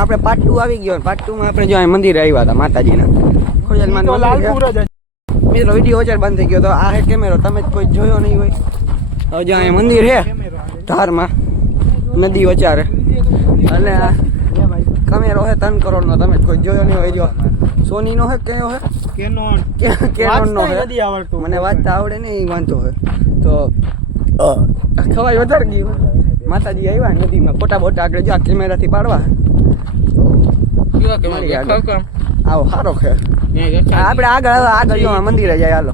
આપણે પાર્ટ 2 આવી ગયો. પાર્ટ 2 માં આપણે જો મંદિર આવ્યા હતા માતાજીના ખોડિયાલમાં મિત્રો. વિડીયો વચ્ચે બંધ થઈ ગયો તો આ હે કેમેરો. તમે કોઈ જોયો નહીં હોય તો જો અહીંયા મંદિર છે ધારમાં નદી વચારે અને કેમેરો હે 3 કરોડનો. તમે કોઈ જોયો નહીં હોય. જો સોનીનો હે કયો હે કેનોનનો હે. મને વાંચતા આવડે નહીં વાંધો હે તો ખવાય વધારે ગયું. માતાજી આવ્યા નદીમાં ફોટા બોટા આગળ જો કેમેરાથી પાડવા આવો સારો છે. આપણે આગળ જો મંદિરે જાય. હાલો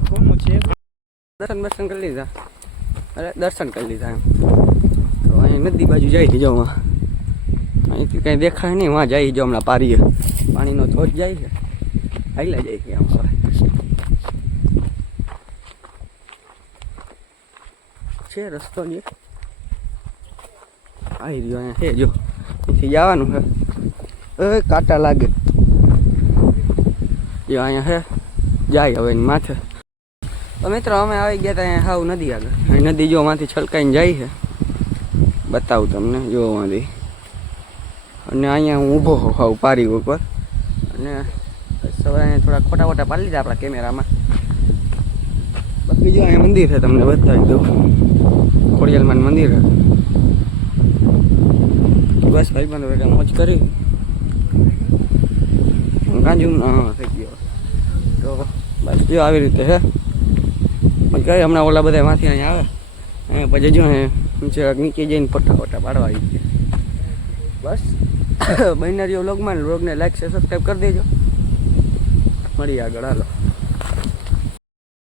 દર્શન કરી લીધા. અરે દર્શન કરી લીધા એમ તો અહીં નદી બાજુ જાય જો અહીંથી કંઈ દેખાય નહીં. વાં જાય જો હમણાં પારીએ પાણીનો ધોધ જાય છે. હાઈલા જાય છે આમ છે રસ્તો જે આવી રહ્યો અહીંયા છે. જો અહીંથી જવાનું છે. કાંટા લાગે જો અહીંયા છે જાય હવે માથે. તો મિત્રો અમે આવી ગયા હતા અહીંયા હાવ નદી આગળ. અહીં નદી જો માંથી છલકાઈને જાય છે. બતાવું તમને જોવામાંથી. અને અહીંયા હું ઊભો હોઉં હાવ પારી ઉપર. અને સવારે થોડા ખોટા વોટા પાડી લીધા આપણા કેમેરામાં. બાકી જો અહીંયા મંદિર છે તમને બતાવી દઉં. ખોડિયાલમાં મંદિર છે. બસ ભાઈ બંધ બેટા મોજ કરી ગાંજુ થઈ ગયો તો બસ જો આવી રીતે છે. કઈ હમણાં ઓલા બધા માંથી અહીંયા આવે પછી જો જરાક નીચે જઈને ફોટા ફોટા પાડવા આવી ગયા. બસ બહેનારીઓ વ્લોગમાં વ્લોગને લાઈક છે સબસ્ક્રાઈબ કરી દેજો. મળી આગળ હાલો.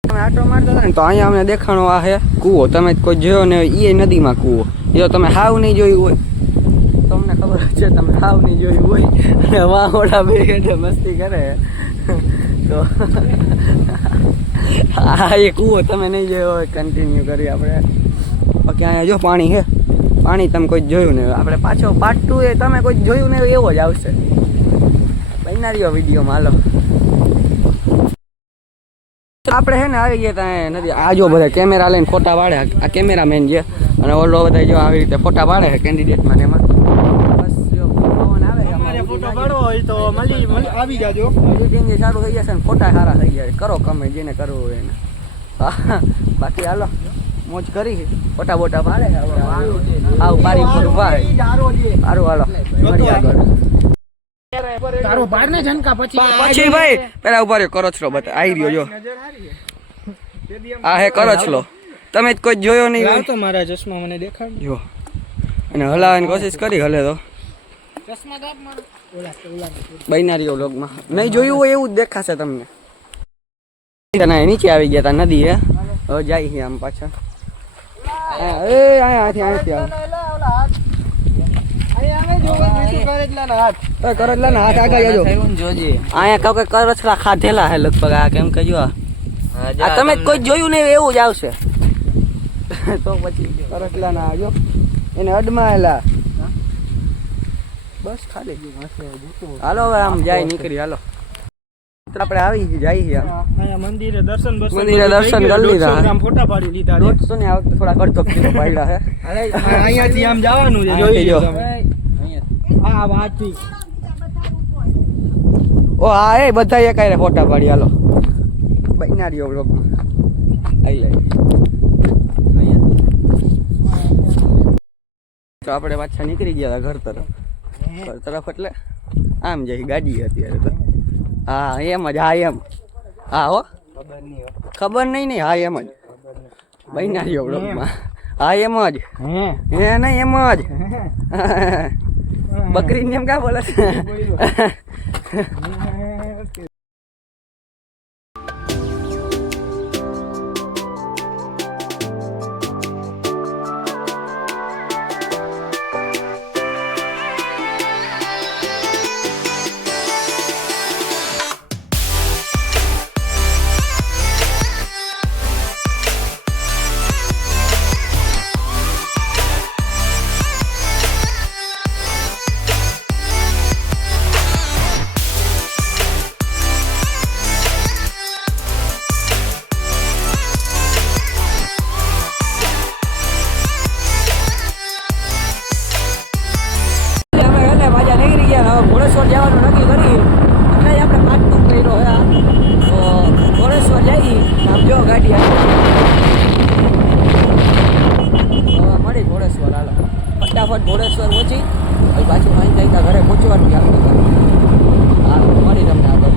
તમે આટો મારતા હતા ને તો અહીંયા અમને દેખાણો આ છે કૂવો. તમે કોઈ જોયો ને એ નદીમાં કૂવો. જો તમે હાવ નહીં જોયું હોય તમને ખબર છે. તમે હાવ નહીં જોયું હોય અને વાં ઓલા બે મસ્તી કરે તો હા એ કૂવો તમે નહીં જોયો હોય કન્ટિન્યુ કરી આપણે. બાકી અહીંયા જો પાણી છે. પાણી તમે કોઈ જોયું નહીં. આપણે પાછો પાર્ટ 2 એ તમે કોઈ જોયું નહીં એવો જ આવશે. બનાવ્યો વિડીયોમાં હાલો. આપણે હે ને આવી ગયા ત્યાં નથી. આ જો બધા કેમેરા લઈને ફોટા પાડે. આ કેમેરામેન છે અને ઓલો બધા જો આવી રીતે ફોટા પાડે છે કેન્ડિડેટમાં એમાં. બસ જો ફોન આવે અમારે ફોટો પાડવો હોય તો આવી જાજો. એડિટિંગ સારું થઈ જશે ને ફોટા સારા થઈ જાય. કરો કમે જેને કરવું હોય એને. હા બાકી હાલો મોજ કરી ફોટા બોટા પાડે. આવ પારી પર ભાઈ સારું હાલો મળી આગળ. તારો બાર ને જનકા પછી ભાઈ પેલા ઉભા રહ્યો. કરચલો બતા આવી રહ્યો જો. આ હે કરચલો. તમે કોઈ જોયો નહીં હોય તો મારા ચશ્મા મને દેખાડ જો. અને હલાવવાની કોશિશ કરી હલે તો ચશ્મા દાબ મારો બૈનારીઓ વ્લોગમાં નહીં જોયું હોય એવું જ દેખાશે તમને. નીચે આવી ગયા તા નદી હે. હવે જાય છે આમ પાછા. કરચલા હાથ આગળ જજો. અહીંયા કઈ કરચલા ખાધેલા હે લગભગ. આ કેમ કે જો આ તમે કોઈ જોયું નહીં એવું જ આવશે. તો પછી કરચલા ના આવજો એને અડમાયેલા. બસ ખાલી હાલો હવે આમ જાય નીકળી. હાલો આપણે આવી જાય મંદિરે દર્શન કરી લીધા. ફોટા પાડી લીધા. 150 ને આ વખતે થોડા અડધો કિલો પાડ્યા હે. અહીંયાથી આમ જવાનું છે. જોઈ લો આ વાતથી. ઓ હા એ બધા એક આરે ફોટા પાડી. હાલો બૈનારીઓ વ્લોગમાં આઈ લે. તો આપણે પાછા નીકળી ગયા ઘર તરફ. ઘર તરફ એટલે આમ જાય ગાડી અત્યારે તો. હા એમ જ. હા એમ. હા હો ખબર નહીં હા એમ જ બૈનારીઓ વ્લોગમાં. હા એમ જ હે નહીં એમ જ. બકરીને એમ ક્યાં બોલે છે. નીકળી ગયા હવે ઘોડેશ્વર જવાનું નક્કી કરી એટલે જ આપણે પાટનું કર્યો હે તો ઘોડેશ્વર જઈ આમ જો ગાડી આવી હવે મળી ઘોડેશ્વર હાલો ફટાફટ ઘોડેશ્વર પહોંચી હવે પાછું અહીં જઈતા ઘરે પહોંચવાનું ચાલુ હા મળી તમને આગળ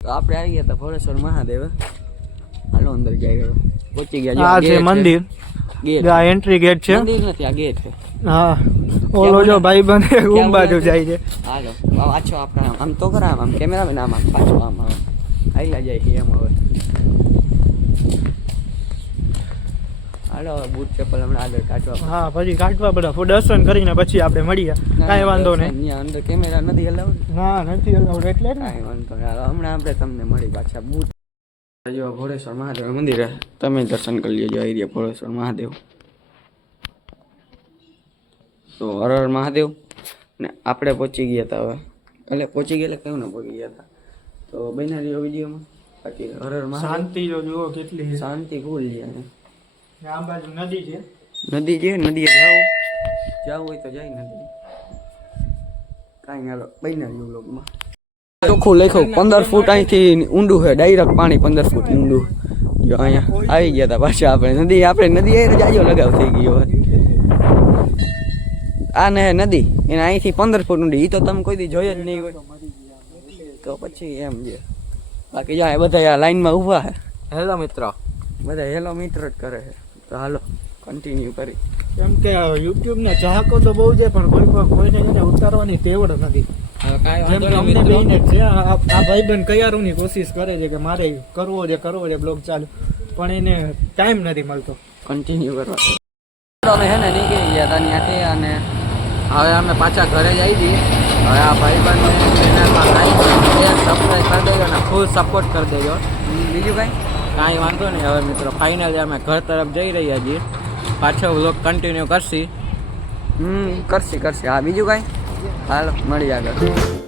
તો આપણે આવી ગયા હતા ભોળેશ્વર મહાદેવ હાલો અંદર જાય હવે પહોંચી ગયા આ છે મંદિર ગેટ આ એન્ટ્રી ગેટ છે મંદિર નથી આ ગેટ છે હા ઓલો જો ભાઈ બને ગુમ બાજુ જાય છે હાલો પાછો આપણે આમ તો કરા આમ કેમેરામેન આમ પાછો આમ હવે આઈલા જાય છે એમ હવે હાલો હવે બૂટ ચપ્પલ હમણાં આગળ કાઢવા હા પછી કાઢવા બધા દર્શન કરીને પછી આપણે મળીએ કાંઈ વાંધો નહીં અહીંયા અંદર કેમેરા નથી અલાઉડ ના નથી અલાઉડ એટલે જ ને કાંઈ વાંધો નહીં હાલો હમણાં આપણે તમને મળી પાછા બૂટ જો ભોળેશ્વર મહાદેવ મંદિર તમે દર્શન કરી લેજો આવી રહ્યા ભોળેશ્વર મહાદેવ તો હર હર મહાદેવ ને આપણે પહોંચી ગયા હતા હવે એટલે પહોંચી ગયા એટલે કયું ને પહોંચી ગયા હતા તો બન્યા રહ્યો વિડીયોમાં બાકી હર હર મહાદેવ શાંતિ જો જુઓ કેટલી છે. શાંતિ ફૂલ છે આ બાજુ નદી છે નદી છે નદીએ જાવું હોય તો જાય નદી કાંઈ હાલો બન્યા રહ્યું બ્લોગમાં ચોખ્ખું લખ્યું 15 ફૂટ અહીંથી ઊંડું છે ડાયરેક્ટ પાણી 15 ફૂટ ઊંડું જો અહીંયા આવી ગયા હતા પાછા આપણે નદી આવી જાજો લગાવ થઈ ગયો હોય આ ને નદી એને અહીંથી 15 ફૂટ ઊંડી એ તો તમે કોઈ દી જોઈ જ નહીં હોય તો પછી એમ છે બાકી જાય બધા આ લાઈનમાં ઊભા છે હેલો મિત્રો બધા હેલો મિત્ર જ કરે છે તો હાલો કન્ટિન્યુ કરી કેમ કે યુટ્યુબ ના ચાહકો તો બહુ છે પણ કોઈને છે ને ઉતારવાની ટેવડ નથી જેમ કે અમને બેયને જ છે આ ભાઈબંધ કયારુની કોશિશ કરે છે કે મારે કરવો છે બ્લોગ ચાલુ પણ એને ટાઈમ નથી મળતો કન્ટિન્યુ કરવા અમે હે ને નીકળી ગયા હતા ત્યાંથી અને હવે અમે પાછા ઘરે જ આવી જઈએ હવે આ ભાઈબંધ ચેનલમાં લાઈક સબસ્ક્રાઈબ કરી દેજો અને ફૂલ સપોર્ટ કરી દેજો બીજું કાંઈ વાંધો નહીં હવે મિત્રો ફાઇનલી અમે ઘર તરફ જઈ રહ્યા છીએ પાછો વ્લોગ કન્ટિન્યુ કરશી કરશે હા બીજું કાંઈ હાલ મળી આગળ